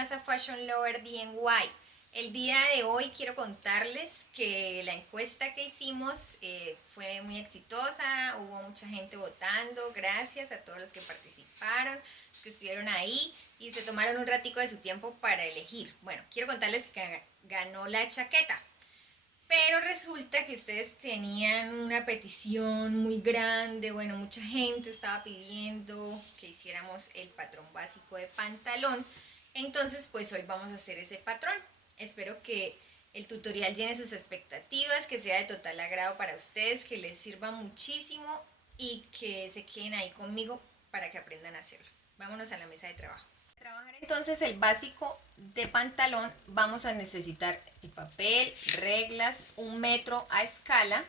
más a Fashion Lover DIY. El día de hoy quiero contarles que la encuesta que hicimos fue muy exitosa, hubo mucha gente votando, gracias a todos los que participaron, los que estuvieron ahí y se tomaron un ratico de su tiempo para elegir. Bueno, quiero contarles que ganó la chaqueta. Pero resulta que ustedes tenían una petición muy grande, bueno, mucha gente estaba pidiendo que hiciéramos el patrón básico de pantalón. Entonces, pues hoy vamos a hacer ese patrón. Espero que el tutorial llene sus expectativas, que sea de total agrado para ustedes, que les sirva muchísimo y que se queden ahí conmigo para que aprendan a hacerlo. Vámonos a la mesa de trabajo. Para trabajar entonces el básico de pantalón vamos a necesitar el papel, reglas, 1 metro a escala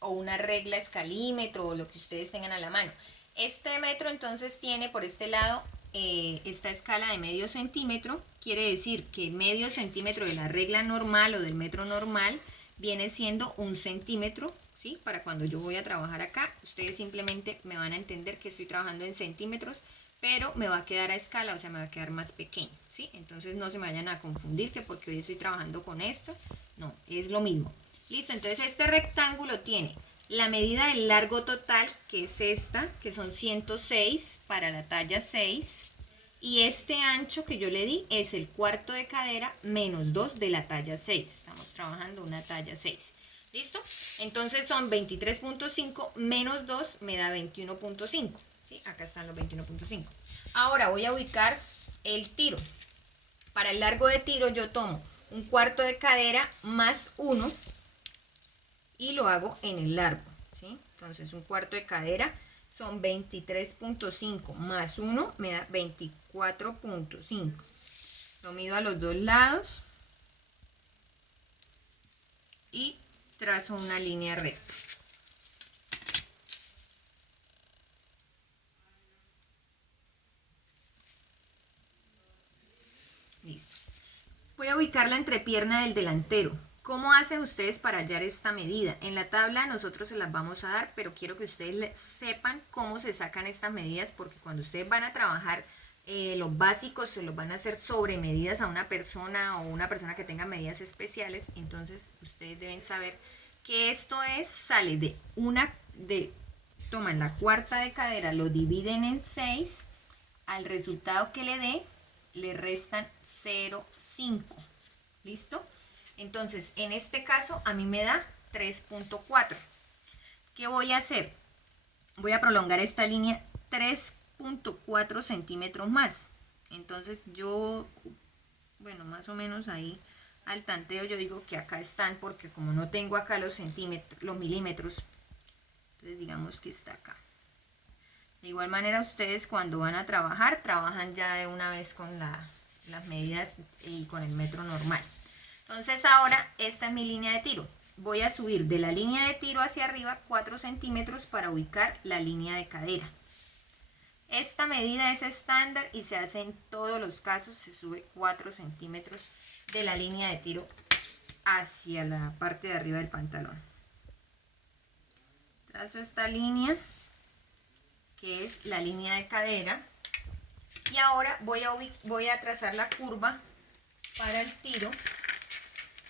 o una regla escalímetro o lo que ustedes tengan a la mano. Este metro entonces tiene por este lado esta escala de medio centímetro, quiere decir que medio centímetro de la regla normal o del metro normal viene siendo 1 centímetro, ¿sí? Para cuando yo voy a trabajar acá, ustedes simplemente me van a entender que estoy trabajando en centímetros, pero me va a quedar a escala, o sea, me va a quedar más pequeño, ¿sí? Entonces no se me vayan a confundirse porque hoy estoy trabajando con esto, no, es lo mismo. Listo, entonces este rectángulo tiene la medida del largo total, que es esta, que son 106 para la talla 6, y este ancho que yo le di es el cuarto de cadera menos 2 de la talla 6, estamos trabajando una talla 6. ¿Listo? Entonces son 23.5 menos 2 me da 21.5. ¿Sí? Acá están los 21.5. Ahora voy a ubicar el tiro. Para el largo de tiro yo tomo un cuarto de cadera más 1 y lo hago en el largo. ¿Sí? Entonces un cuarto de cadera son 23.5 más 1 me da 24.5. Lo mido a los dos lados y trazo una línea recta. Listo. Voy a ubicar la entrepierna del delantero. ¿Cómo hacen ustedes para hallar esta medida? En la tabla nosotros se las vamos a dar, pero quiero que ustedes sepan cómo se sacan estas medidas, porque cuando ustedes van a trabajar los básicos se los van a hacer sobre medidas a una persona o una persona que tenga medidas especiales. Entonces ustedes deben saber que esto sale toman la cuarta de cadera, lo dividen en 6, al resultado que le dé le restan 0,5. ¿Listo? Entonces, en este caso, a mí me da 3.4. ¿Qué voy a hacer? Voy a prolongar esta línea 3.4 centímetros más. Entonces, yo, bueno, más o menos ahí al tanteo, yo digo que acá están, porque como no tengo acá los centímetros, los milímetros, entonces digamos que está acá. De igual manera ustedes cuando van a trabajar, trabajan ya de una vez con las medidas y con el metro normal. Entonces ahora esta es mi línea de tiro. Voy a subir de la línea de tiro hacia arriba 4 centímetros para ubicar la línea de cadera. Esta medida es estándar y se hace en todos los casos, se sube 4 centímetros de la línea de tiro hacia la parte de arriba del pantalón. Trazo esta línea, que es la línea de cadera, y ahora voy a trazar la curva para el tiro,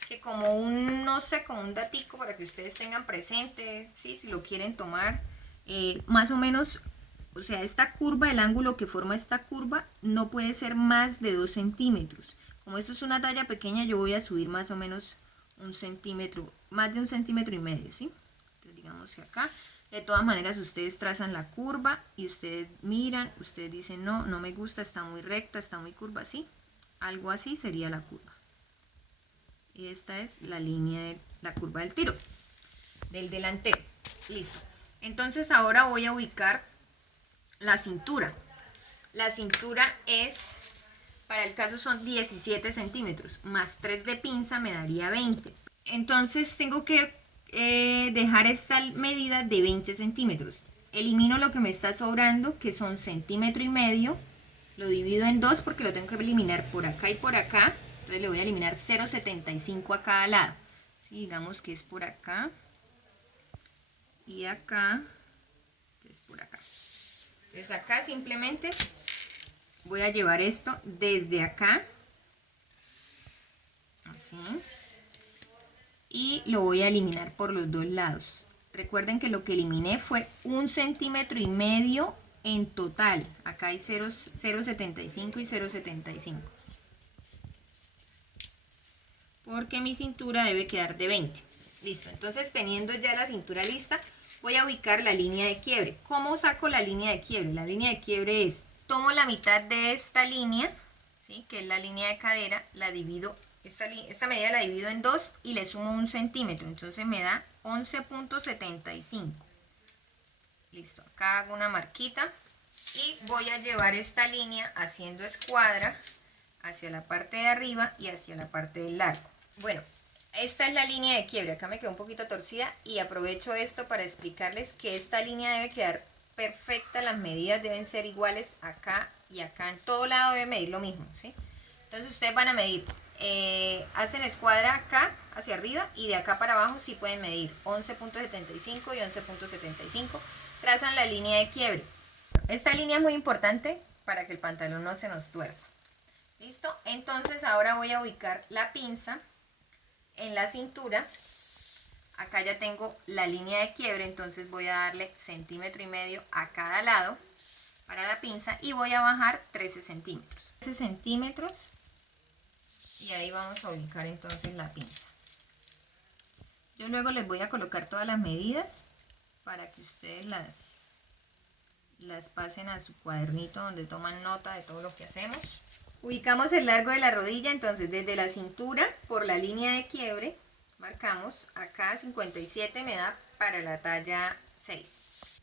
que como no sé, como un datico para que ustedes tengan presente, ¿sí? Si lo quieren tomar, más o menos, o sea, esta curva, el ángulo que forma esta curva no puede ser más de 2 centímetros. Como esto es una talla pequeña, yo voy a subir más o menos 1 centímetro, más de 1,5 centímetros, ¿sí? Entonces digamos que acá. De todas maneras ustedes trazan la curva y ustedes miran, ustedes dicen no, no me gusta, está muy recta, está muy curva, así. Algo así sería la curva. Y esta es la línea de la curva del tiro, del delantero. Listo. Entonces ahora voy a ubicar la cintura. La cintura es, para el caso son 17 centímetros, más 3 de pinza me daría 20. Entonces tengo que dejar esta medida de 20 centímetros. Elimino lo que me está sobrando, que son 1,5 centímetros. Lo divido en 2 porque lo tengo que eliminar por acá y por acá. Entonces le voy a eliminar 0,75 a cada lado. ¿Sí? Digamos que es por acá y acá, es por acá. Entonces acá simplemente voy a llevar esto desde acá así. Y lo voy a eliminar por los dos lados. Recuerden que lo que eliminé fue 1,5 centímetros en total. Acá hay 0,75 y 0,75. Porque mi cintura debe quedar de 20. Listo, entonces teniendo ya la cintura lista, voy a ubicar la línea de quiebre. ¿Cómo saco la línea de quiebre? La línea de quiebre es, tomo la mitad de esta línea, ¿sí? Que es la línea de cadera, la divido, esta medida la divido en 2 y le sumo 1 centímetro, entonces me da 11,75. Listo, acá hago una marquita y voy a llevar esta línea haciendo escuadra hacia la parte de arriba y hacia la parte del largo. Bueno, esta es la línea de quiebre, acá me quedó un poquito torcida y aprovecho esto para explicarles que esta línea debe quedar perfecta, las medidas deben ser iguales acá y acá, en todo lado debe medir lo mismo, ¿sí? Entonces ustedes van a medir, hacen escuadra acá hacia arriba y de acá para abajo sí pueden medir 11,75 y 11,75, trazan la línea de quiebre. Esta línea es muy importante para que el pantalón no se nos tuerza. ¿Listo? Entonces ahora voy a ubicar la pinza en la cintura. Acá ya tengo la línea de quiebre, entonces voy a darle 1,5 centímetros a cada lado para la pinza y voy a bajar 13 centímetros. 13 centímetros y ahí vamos a ubicar entonces la pinza. Yo luego les voy a colocar todas las medidas para que ustedes las pasen a su cuadernito donde toman nota de todo lo que hacemos. Ubicamos el largo de la rodilla, entonces desde la cintura por la línea de quiebre marcamos, acá 57 me da para la talla 6.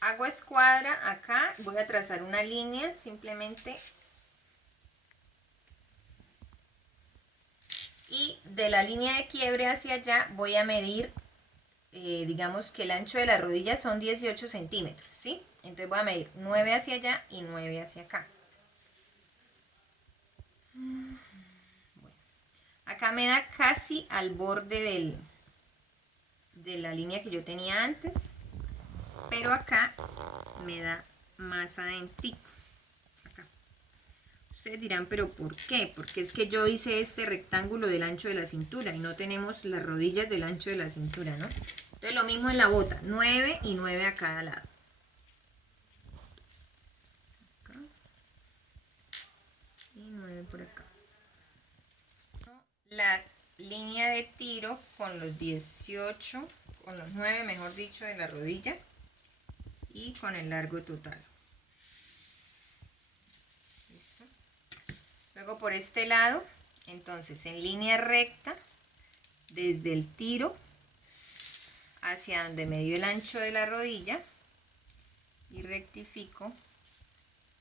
Hago escuadra acá, voy a trazar una línea simplemente y de la línea de quiebre hacia allá voy a medir, digamos que el ancho de la rodilla son 18 centímetros, ¿sí? Entonces voy a medir 9 hacia allá y 9 hacia acá. Bueno, acá me da casi al borde de la línea que yo tenía antes, pero acá me da más adentro. Acá. Ustedes dirán, ¿pero por qué? Porque es que yo hice este rectángulo del ancho de la cintura y no tenemos las rodillas del ancho de la cintura, ¿no? Entonces lo mismo en la bota, 9 y 9 a cada lado. Por acá. La línea de tiro con los 18, con los 9 mejor dicho de la rodilla y con el largo total. ¿Listo? Luego por este lado, entonces en línea recta, desde el tiro hacia donde me dio el ancho de la rodilla y rectifico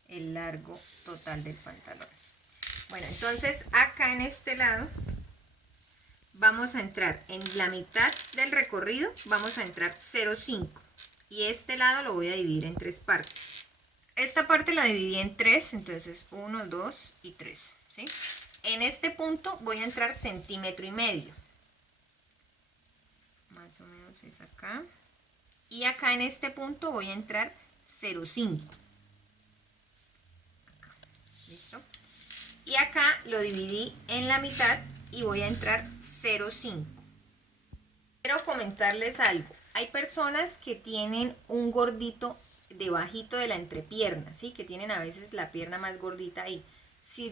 el largo total del pantalón. Bueno, entonces acá en este lado vamos a entrar en la mitad del recorrido, vamos a entrar 0,5 y este lado lo voy a dividir en 3 partes. Esta parte la dividí en 3, entonces 1, 2 y 3, ¿sí? En este punto voy a entrar 1,5 centímetros, más o menos es acá, y acá en este punto voy a entrar 0,5. ¿Listo? Y acá lo dividí en la mitad y voy a entrar 0,5. Quiero comentarles algo. Hay personas que tienen un gordito debajito de la entrepierna, ¿sí? Que tienen a veces la pierna más gordita ahí. Si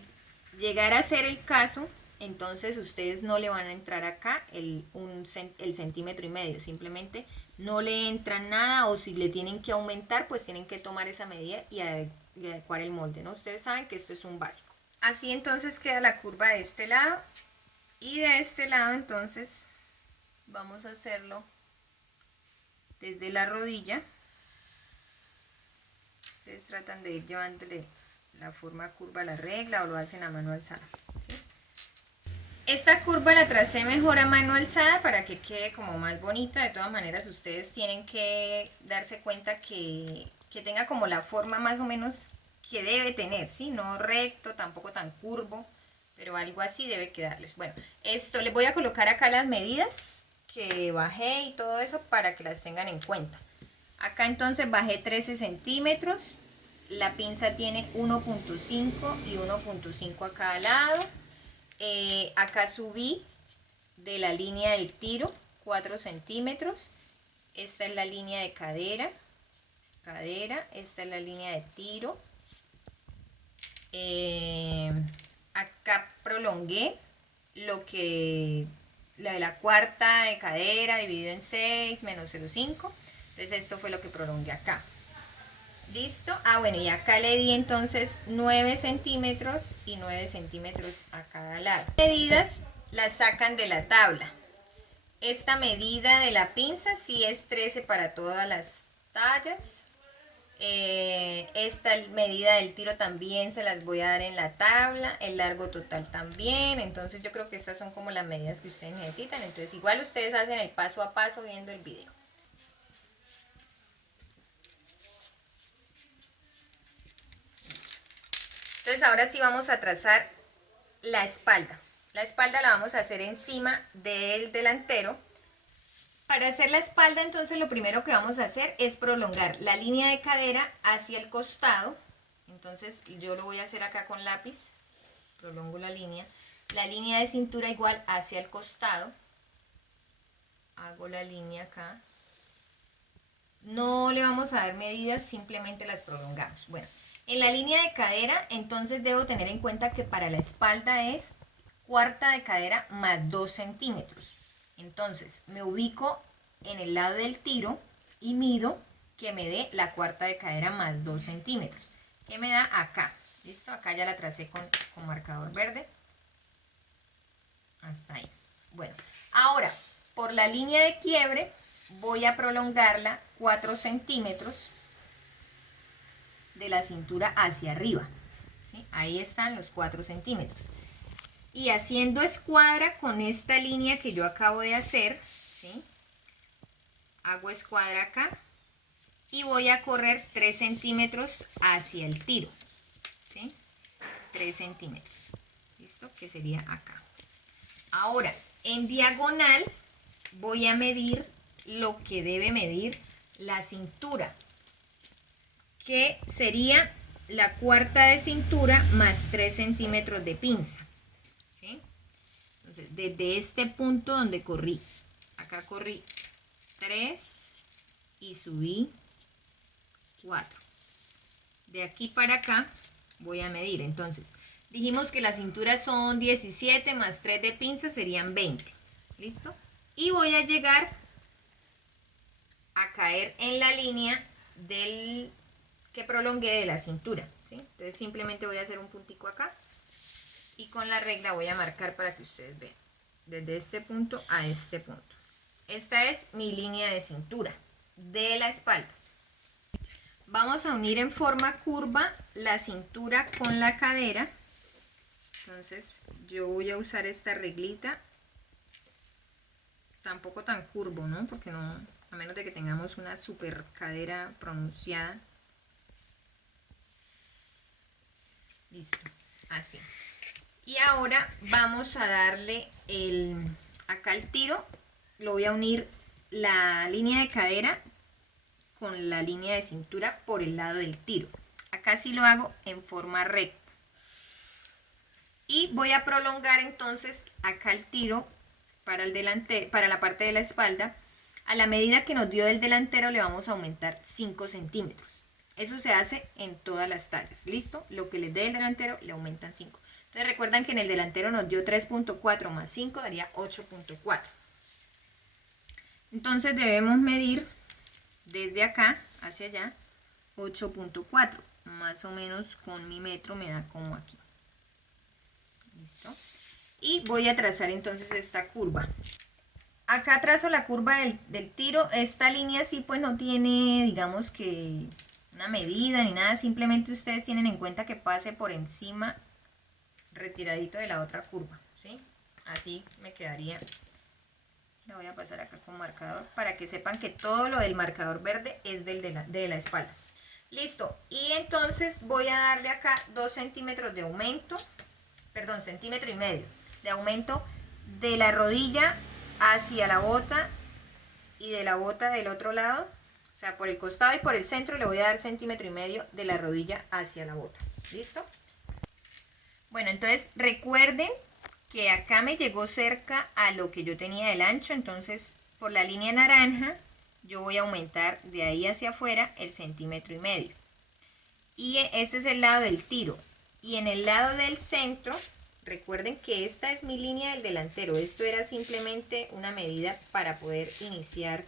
llegara a ser el caso, entonces ustedes no le van a entrar acá el 1,5 centímetros. Simplemente no le entran nada, o si le tienen que aumentar, pues tienen que tomar esa medida y adecuar el molde, ¿no? Ustedes saben que esto es un básico. Así entonces queda la curva de este lado, y de este lado entonces vamos a hacerlo desde la rodilla. Ustedes tratan de ir llevándole la forma curva a la regla o lo hacen a mano alzada, ¿sí? Esta curva la tracé mejor a mano alzada para que quede como más bonita. De todas maneras ustedes tienen que darse cuenta que tenga como la forma más o menos que debe tener, ¿sí? No recto, tampoco tan curvo, pero algo así debe quedarles. Bueno, esto les voy a colocar acá las medidas que bajé y todo eso para que las tengan en cuenta. Acá entonces bajé 13 centímetros, la pinza tiene 1,5 y 1,5 a cada lado. Acá subí de la línea del tiro 4 centímetros. Esta es la línea de cadera, esta es la línea de tiro. Acá prolongué la de la cuarta de cadera dividido en 6 menos 0,5. Entonces esto fue lo que prolongué acá. ¿Listo? Bueno, y acá le di entonces 9 centímetros y 9 centímetros a cada lado. Medidas las sacan de la tabla. Esta medida de la pinza sí es 13 para todas las tallas. Esta medida del tiro también se las voy a dar en la tabla. El largo total también. Entonces yo creo que estas son como las medidas que ustedes necesitan. Entonces igual ustedes hacen el paso a paso viendo el video. Entonces ahora sí vamos a trazar la espalda. La espalda la vamos a hacer encima del delantero. Para hacer la espalda, entonces lo primero que vamos a hacer es prolongar la línea de cadera hacia el costado. Entonces yo lo voy a hacer acá con lápiz. Prolongo la línea. La línea de cintura igual hacia el costado. Hago la línea acá. No le vamos a dar medidas, simplemente las prolongamos. Bueno, en la línea de cadera, entonces debo tener en cuenta que para la espalda es cuarta de cadera más 2 centímetros. Entonces me ubico en el lado del tiro y mido que me dé la cuarta de cadera más 2 centímetros. ¿Qué me da acá? ¿Listo? Acá ya la tracé con marcador verde. Hasta ahí. Bueno, ahora por la línea de quiebre voy a prolongarla 4 centímetros de la cintura hacia arriba. ¿Sí? Ahí están los 4 centímetros. Y haciendo escuadra con esta línea que yo acabo de hacer, ¿sí? Hago escuadra acá y voy a correr 3 centímetros hacia el tiro, ¿sí? 3 centímetros, ¿listo? Que sería acá. Ahora, en diagonal voy a medir lo que debe medir la cintura, que sería la cuarta de cintura más 3 centímetros de pinza. ¿Sí? Entonces, desde este punto donde corrí, acá corrí 3 y subí 4. De aquí para acá voy a medir. Entonces, dijimos que la cintura son 17 más 3 de pinza serían 20. ¿Listo? Y voy a llegar a caer en la línea que prolongué de la cintura. ¿Sí? Entonces, simplemente voy a hacer un puntico acá. Y con la regla voy a marcar para que ustedes vean. Desde este punto a este punto. Esta es mi línea de cintura de la espalda. Vamos a unir en forma curva la cintura con la cadera. Entonces yo voy a usar esta reglita. Tampoco tan curvo, ¿no? Porque no, a menos de que tengamos una super cadera pronunciada. Listo, así. Y ahora vamos a darle acá el tiro, lo voy a unir la línea de cadera con la línea de cintura por el lado del tiro. Acá sí lo hago en forma recta. Y voy a prolongar entonces acá el tiro para la parte de la espalda. A la medida que nos dio del delantero le vamos a aumentar 5 centímetros. Eso se hace en todas las tallas. ¿Listo? Lo que les dé el delantero le aumentan 5. Entonces recuerdan que en el delantero nos dio 3.4 más 5 daría 8.4. Entonces debemos medir desde acá hacia allá 8.4. Más o menos con mi metro me da como aquí. ¿Listo? Y voy a trazar entonces esta curva. Acá trazo la curva del tiro. Esta línea sí pues no tiene, digamos que una medida ni nada. Simplemente ustedes tienen en cuenta que pase por encima retiradito de la otra curva, ¿sí? Así me quedaría. La voy a pasar acá con marcador para que sepan que todo lo del marcador verde es de la espalda. Listo. Y entonces voy a darle acá 2 centímetros de aumento, perdón, centímetro y medio de aumento de la rodilla hacia la bota y de la bota del otro lado. O sea, por el costado y por el centro le voy a dar centímetro y medio de la rodilla hacia la bota. ¿Listo? Bueno, entonces recuerden que acá me llegó cerca a lo que yo tenía del ancho, entonces por la línea naranja yo voy a aumentar de ahí hacia afuera el 1,5 centímetros. Y este es el lado del tiro. Y en el lado del centro, recuerden que esta es mi línea del delantero. Esto era simplemente una medida para poder iniciar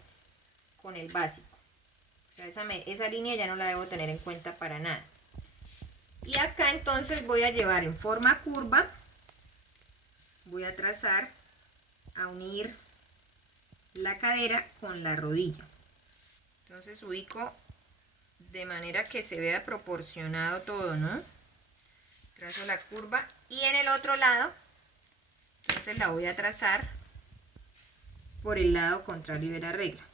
con el básico. O sea, esa línea ya no la debo tener en cuenta para nada. Y acá entonces voy a llevar en forma curva, voy a trazar, a unir la cadera con la rodilla. Entonces ubico de manera que se vea proporcionado todo, ¿no? Trazo la curva y en el otro lado, entonces la voy a trazar por el lado contrario de la regla.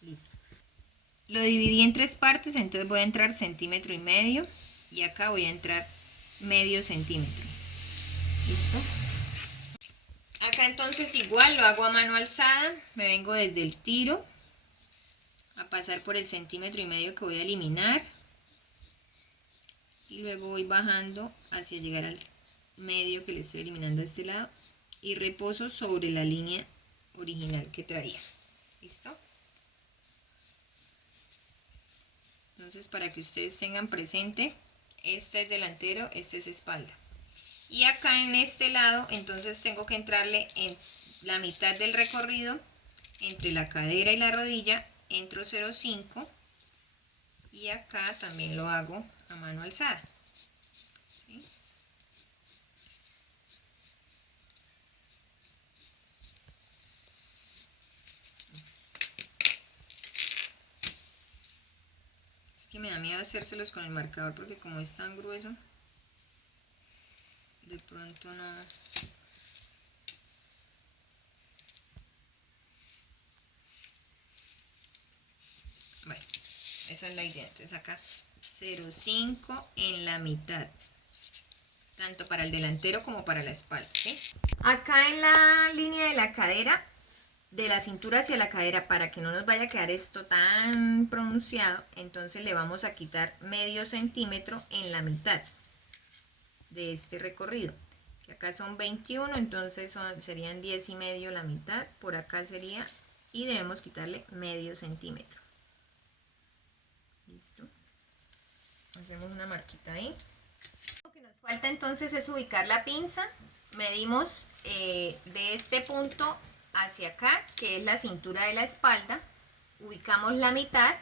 Listo. Lo dividí en 3 partes, entonces voy a entrar 1,5 centímetros y acá voy a entrar medio centímetro. ¿Listo? Acá entonces igual lo hago a mano alzada, me vengo desde el tiro a pasar por el 1,5 centímetros que voy a eliminar y luego voy bajando hacia llegar al medio que le estoy eliminando a este lado y reposo sobre la línea original que traía. ¿Listo? Entonces, para que ustedes tengan presente, este es delantero, este es espalda. Y acá en este lado, entonces tengo que entrarle en la mitad del recorrido, entre la cadera y la rodilla, entro 0,5 y acá también lo hago a mano alzada. ¿Sí? Es que me da miedo hacérselos con el marcador porque como es tan grueso, de pronto no... Bueno, esa es la idea. Entonces acá 0,5 en la mitad, tanto para el delantero como para la espalda, ¿sí? Acá en la línea de la cadera, de la cintura hacia la cadera, para que no nos vaya a quedar esto tan pronunciado, entonces le vamos a quitar medio centímetro en la mitad de este recorrido, que acá son 21, entonces serían 10,5 la mitad, por acá sería, y debemos quitarle medio centímetro. Listo, hacemos una marquita ahí. Lo que nos falta entonces es ubicar la pinza. Medimos de este punto hacia acá, que es la cintura de la espalda, ubicamos la mitad,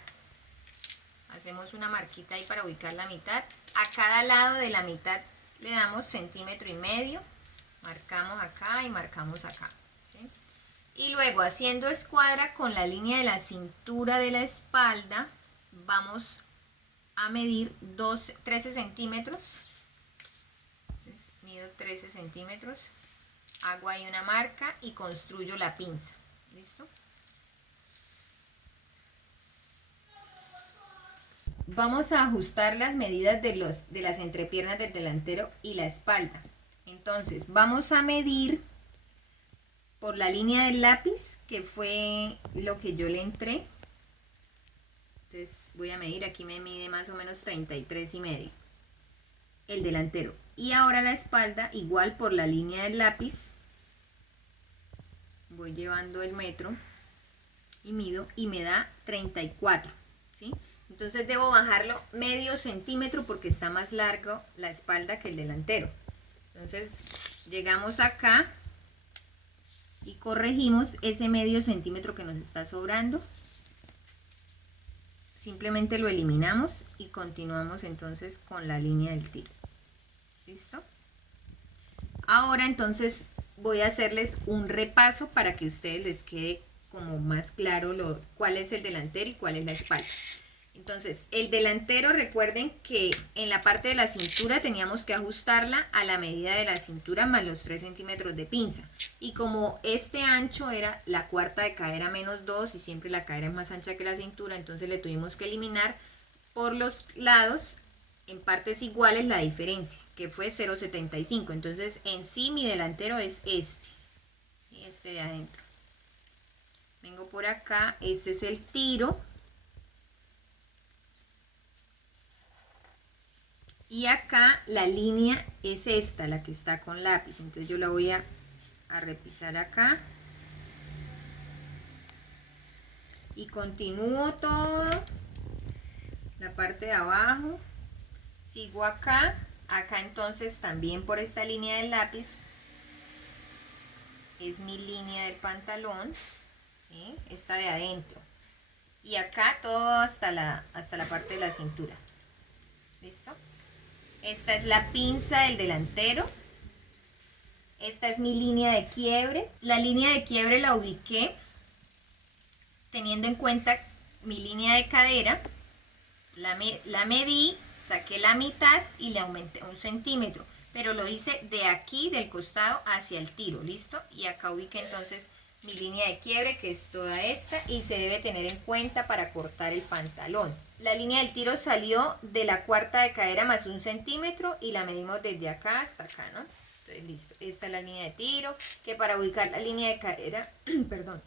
hacemos una marquita ahí para ubicar la mitad. A cada lado de la mitad le damos 1,5 centímetros, marcamos acá y marcamos acá, ¿sí? Y luego, haciendo escuadra con la línea de la cintura de la espalda, vamos a medir 13 centímetros. Entonces mido 13 centímetros, hago ahí una marca y construyo la pinza. ¿Listo? Vamos a ajustar las medidas de las entrepiernas del delantero y la espalda. Entonces vamos a medir por la línea del lápiz, que fue lo que yo le entré. Entonces voy a medir, aquí me mide más o menos 33,5 el delantero. Y ahora la espalda, igual por la línea del lápiz, voy llevando el metro y mido y me da 34, ¿sí? Entonces debo bajarlo medio centímetro porque está más largo la espalda que el delantero. Entonces llegamos acá y corregimos ese medio centímetro que nos está sobrando. Simplemente lo eliminamos y continuamos entonces con la línea del tiro. ¿Listo? Ahora entonces voy a hacerles un repaso para que a ustedes les quede como más claro cuál es el delantero y cuál es la espalda. Entonces, el delantero, recuerden que en la parte de la cintura teníamos que ajustarla a la medida de la cintura más los 3 centímetros de pinza. Y como este ancho era la cuarta de cadera menos 2 y siempre la cadera es más ancha que la cintura, entonces le tuvimos que eliminar por los lados en partes iguales la diferencia, que fue 0,75. Entonces, en sí mi delantero es este de adentro. Vengo por acá, este es el tiro. Y acá la línea es esta, la que está con lápiz. Entonces yo la voy a repisar acá. Y continúo todo, la parte de abajo. Sigo acá. Acá entonces también por esta línea del lápiz es mi línea del pantalón, ¿sí? Esta de adentro. Y acá todo hasta la parte de la cintura. ¿Listo? Esta es la pinza del delantero. Esta es mi línea de quiebre. La línea de quiebre la ubiqué teniendo en cuenta mi línea de cadera. La medí, saqué la mitad y le aumenté 1 centímetro. Pero lo hice de aquí, del costado, hacia el tiro. ¿Listo? Y acá ubiqué entonces mi línea de quiebre, que es toda esta, y se debe tener en cuenta para cortar el pantalón. La línea del tiro salió de la cuarta de cadera más 1 centímetro y la medimos desde acá hasta acá, ¿no? Entonces, listo. Esta es la línea de tiro, que para ubicar la línea de cadera, perdón,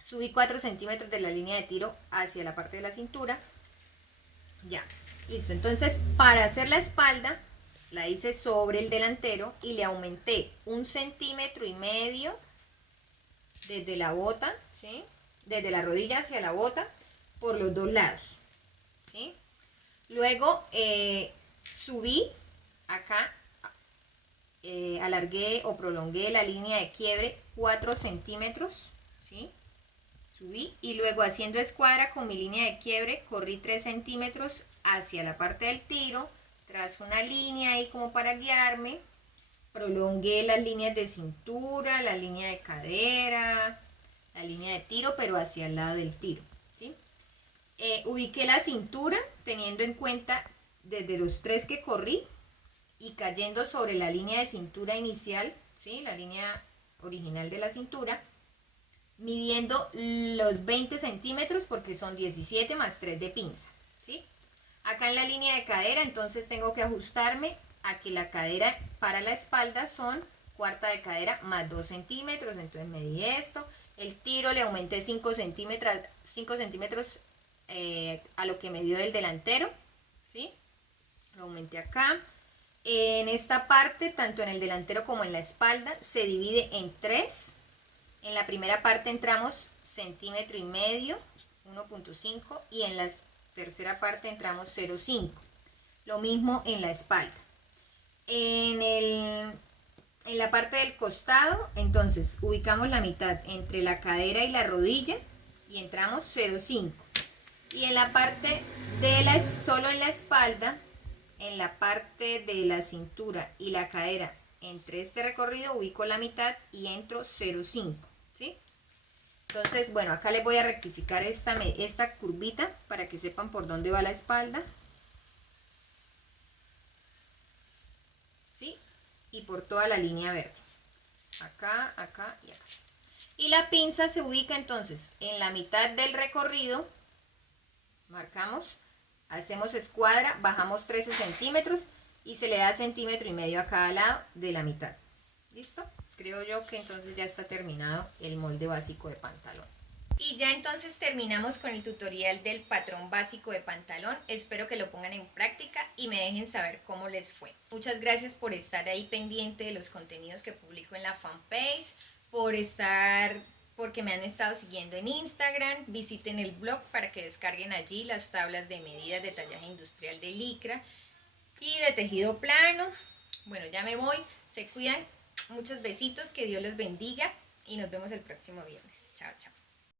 subí 4 centímetros de la línea de tiro hacia la parte de la cintura. Ya, listo. Entonces, para hacer la espalda, la hice sobre el delantero y le aumenté 1,5 centímetros desde la bota, ¿sí? Desde la rodilla hacia la bota, por los dos lados, ¿sí? Luego subí acá, alargué o prolongué la línea de quiebre 4 centímetros, ¿sí? Subí y luego haciendo escuadra con mi línea de quiebre corrí 3 centímetros hacia la parte del tiro, trazo una línea ahí como para guiarme. Prolongué las líneas de cintura, la línea de cadera, la línea de tiro, pero hacia el lado del tiro, ¿sí? Ubiqué la cintura teniendo en cuenta desde los 3 que corrí y cayendo sobre la línea de cintura inicial, ¿sí? La línea original de la cintura, midiendo los 20 centímetros porque son 17 más 3 de pinza, ¿sí? Acá en la línea de cadera entonces tengo que ajustarme a que la cadera para la espalda son cuarta de cadera más 2 centímetros, entonces medí esto. El tiro le aumenté 5 centímetros a lo que me dio del delantero, ¿sí? Lo aumenté acá. En esta parte, tanto en el delantero como en la espalda, se divide en 3. En la primera parte entramos 1,5 centímetros, 1,5, y en la tercera parte entramos 0,5. Lo mismo en la espalda. En la parte del costado, entonces ubicamos la mitad entre la cadera y la rodilla y entramos 0,5. Y en la parte solo en la espalda, en la parte de la cintura y la cadera, entre este recorrido ubico la mitad y entro 0,5, ¿sí? Entonces, bueno, acá les voy a rectificar esta curvita para que sepan por dónde va la espalda, ¿sí? Y por toda la línea verde. Acá, acá y acá. Y la pinza se ubica entonces en la mitad del recorrido. Marcamos, hacemos escuadra, bajamos 13 centímetros y se le da 1,5 centímetros a cada lado de la mitad. ¿Listo? Creo yo que entonces ya está terminado el molde básico de pantalón. Y ya entonces terminamos con el tutorial del patrón básico de pantalón. Espero que lo pongan en práctica y me dejen saber cómo les fue. Muchas gracias por estar ahí pendiente de los contenidos que publico en la fanpage, porque me han estado siguiendo en Instagram. Visiten el blog para que descarguen allí las tablas de medidas de tallaje industrial de licra y de tejido plano. Bueno, ya me voy. Se cuidan. Muchos besitos. Que Dios los bendiga. Y nos vemos el próximo viernes. Chao, chao.